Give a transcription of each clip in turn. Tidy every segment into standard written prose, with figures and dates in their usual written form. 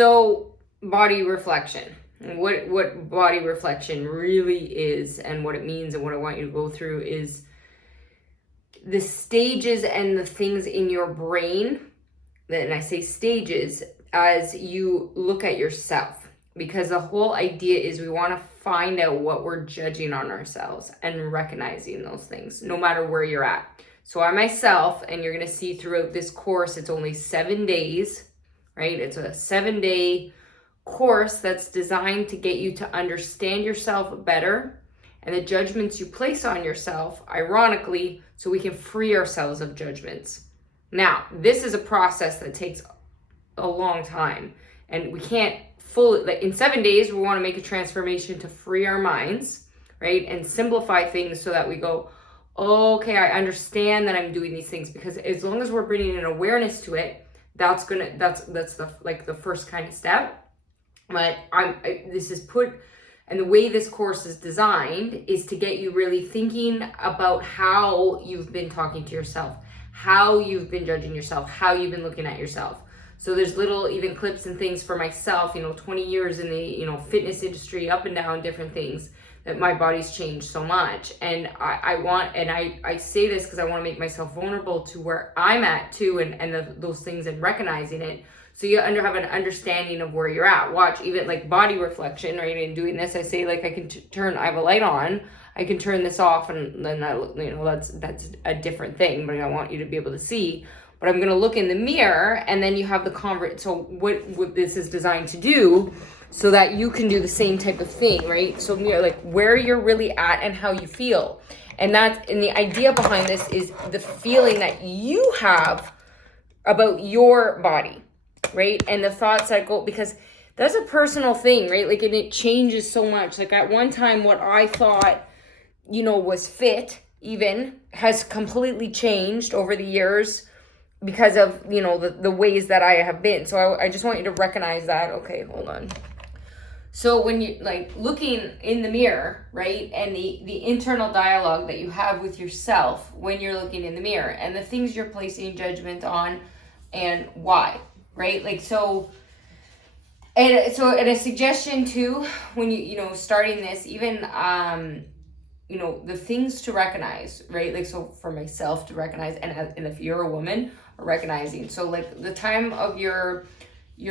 So body reflection. What body reflection really is and what it means and what I want you to go through is the stages and the things in your brain. And I say stages as you look at yourself, because the whole idea is we want to find out what we're judging on ourselves and recognizing those things no matter where you're at. So I myself, and you're going to see throughout this course, it's only 7 days, right? It's a 7-day course that's designed to get you to understand yourself better and the judgments you place on yourself, ironically, so we can free ourselves of judgments. Now, this is a process that takes a long time, and we can't fully, like in 7 days, we want to make a transformation to free our minds, right? And simplify things so that we go, okay, I understand that I'm doing these things, because as long as we're bringing an awareness to it, that's the first kind of step. But and the way this course is designed is to get you really thinking about how you've been talking to yourself, how you've been judging yourself, how you've been looking at yourself. So there's little even clips and things for myself, 20 years in the, fitness industry, up and down, different things, that my body's changed so much. And I say this because I want to make myself vulnerable to where I'm at too, and those things, and recognizing it. So you have an understanding of where you're at. Watch, even like body reflection, right? In doing this, I say like I can I have a light on, I can turn this off, and then that's a different thing, but I want you to be able to see. But I'm going to look in the mirror, and then you have the so what this is designed to do, so that you can do the same type of thing, right? So like where you're really at and how you feel. And the idea behind this is the feeling that you have about your body, right? And the thoughts that go, because that's a personal thing, right? Like, and it changes so much. Like at one time, what I thought, was fit even has completely changed over the years because of, the ways that I have been. So I just want you to recognize that. Okay, hold on. So when you like looking in the mirror, right? And the internal dialogue that you have with yourself when you're looking in the mirror, and the things you're placing judgment on and why, right? Like, and a suggestion too, when starting this, even, the things to recognize, right? Like, so for myself to recognize, and if you're a woman, recognizing. So like the time of your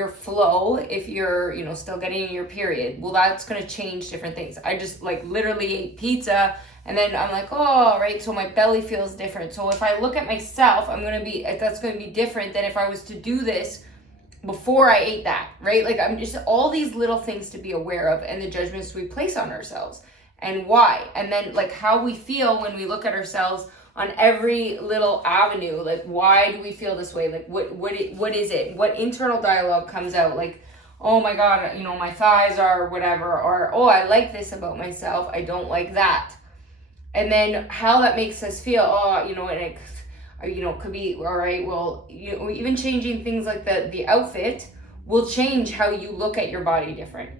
flow, if you're, still getting your period, well, that's going to change different things. I just like literally ate pizza, and then I'm like, oh, right. So my belly feels different. So if I look at myself, that's going to be different than if I was to do this before I ate that, right? Like, I'm just all these little things to be aware of, and the judgments we place on ourselves and why. And then like how we feel when we look at ourselves on every little avenue. Like, why do we feel this way? Like, what is it? What internal dialogue comes out? Like, oh my God, my thighs are whatever, or, oh, I like this about myself, I don't like that. And then how that makes us feel, and it could be, all right, well, even changing things like the outfit will change how you look at your body different,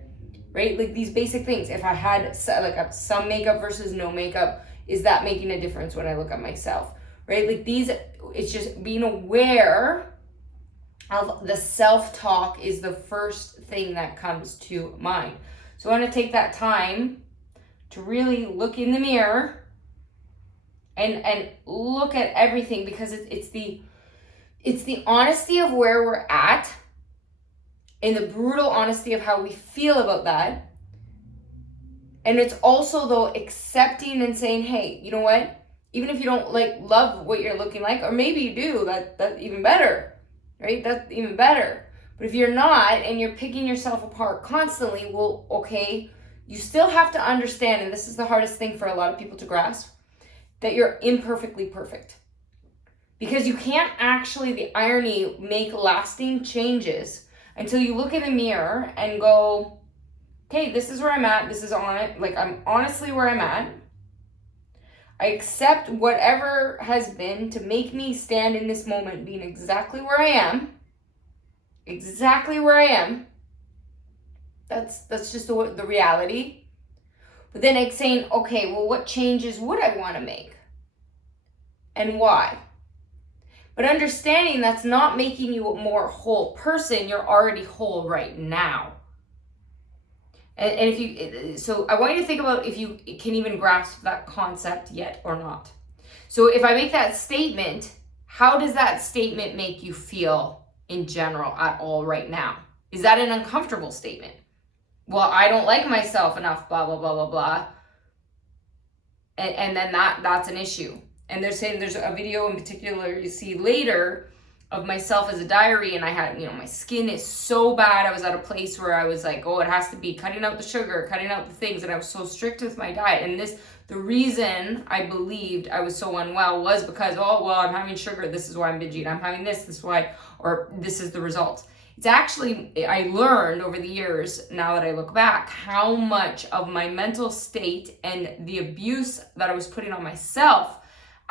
right? Like these basic things. If I had like some makeup versus no makeup, is that making a difference when I look at myself, right? Like it's just being aware of the self-talk is the first thing that comes to mind. So I want to take that time to really look in the mirror and look at everything, because it's the honesty of where we're at, and the brutal honesty of how we feel about that. And it's also, though, accepting and saying, hey, you know what? Even if you don't love what you're looking like, or maybe you do, that's even better, right? That's even better. But if you're not, and you're picking yourself apart constantly, well, okay, you still have to understand, and this is the hardest thing for a lot of people to grasp, that you're imperfectly perfect. Because you can't actually, the irony, make lasting changes until you look in the mirror and go, okay, this is where I'm at. This is on it. Like, I'm honestly where I'm at. I accept whatever has been to make me stand in this moment being exactly where I am. Exactly where I am. That's just the reality. But then it's saying, okay, well, what changes would I want to make? And why? But understanding that's not making you a more whole person. You're already whole right now. And if you, so I want you to think about if you can even grasp that concept yet or not. So if I make that statement, how does that statement make you feel in general at all right now? Is that an uncomfortable statement? Well, I don't like myself enough, blah, blah, blah, blah, blah. And then that's an issue. And they're saying there's a video in particular you see later of myself as a diary, and I had, my skin is so bad. I was at a place where I was like, oh, it has to be cutting out the sugar, cutting out the things, and I was so strict with my diet. And the reason I believed I was so unwell was because, oh, well, I'm having sugar, this is why I'm binging, I'm having this is why, or this is the result. It's actually, I learned over the years, now that I look back, how much of my mental state and the abuse that I was putting on myself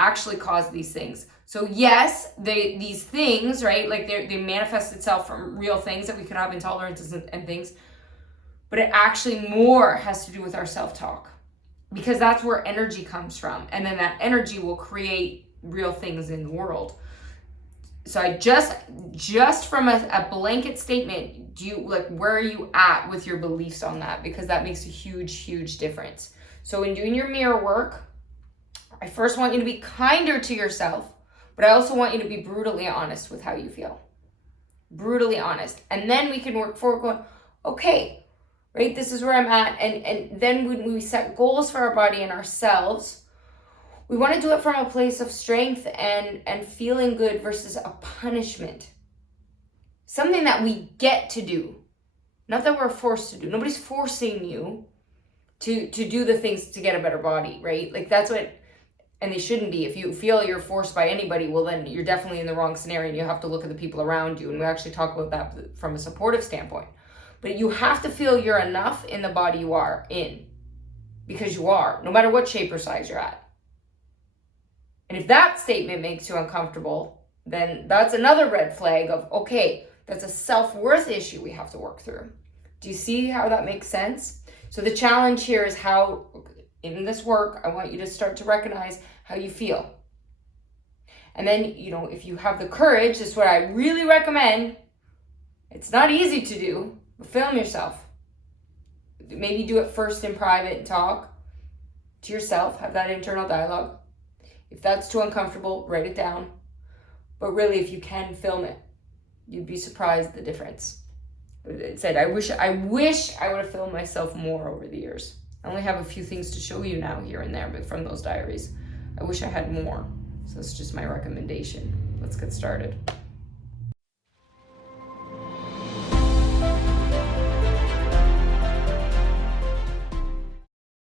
actually caused these things. So yes, these things, right, like they manifest itself from real things that we could have intolerances and things, but it actually more has to do with our self-talk, because that's where energy comes from, and then that energy will create real things in the world. So I just from a blanket statement, where are you at with your beliefs on that? Because that makes a huge, huge difference. So in doing your mirror work, I first want you to be kinder to yourself, but I also want you to be brutally honest with how you feel. Brutally honest. And then we can work forward going, okay, right, this is where I'm at. And then when we set goals for our body and ourselves, we want to do it from a place of strength and feeling good versus a punishment. Something that we get to do, not that we're forced to do. Nobody's forcing you to do the things to get a better body, right? Like that's what, and they shouldn't be. If you feel you're forced by anybody, well, then you're definitely in the wrong scenario, and you have to look at the people around you. And we actually talk about that from a supportive standpoint. But you have to feel you're enough in the body you are in, because you are, no matter what shape or size you're at. And if that statement makes you uncomfortable, then that's another red flag of, okay, that's a self-worth issue we have to work through. Do you see how that makes sense? So the challenge here is how, in this work, I want you to start to recognize how you feel. And then, if you have the courage, this is what I really recommend. It's not easy to do, but film yourself. Maybe do it first in private and talk to yourself, have that internal dialogue. If that's too uncomfortable, write it down. But really, if you can, film it. You'd be surprised the difference. It said, I wish I would have filmed myself more over the years. I only have a few things to show you now here and there, but from those diaries. I wish I had more. So that's just my recommendation. Let's get started.